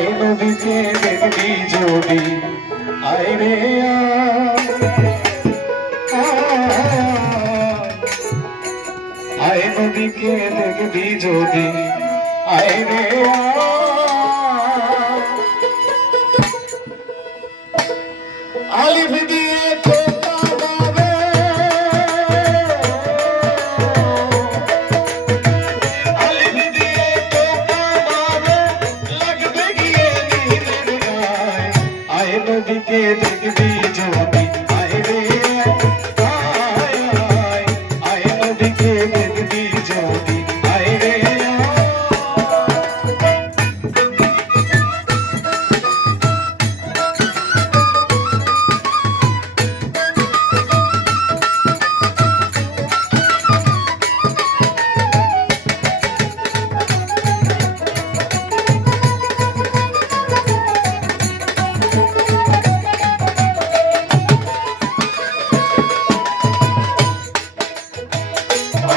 আয় নদীতে দেখবি জোড়ি আয় রে আয়। নদীকে দেখবি জোড়ি আয় কে দেখবি যদি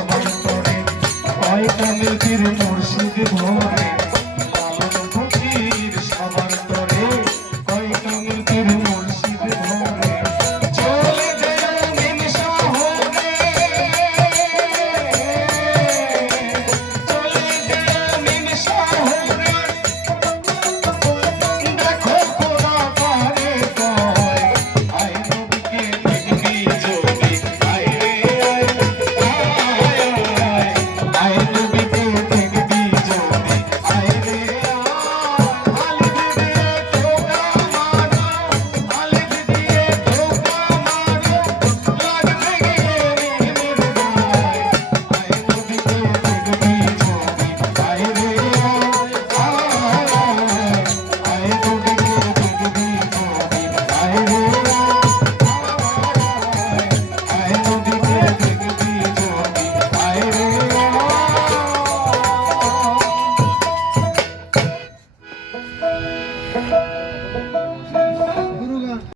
ভবান্তরে হয় কমিটির মুর্শিদ ভবনে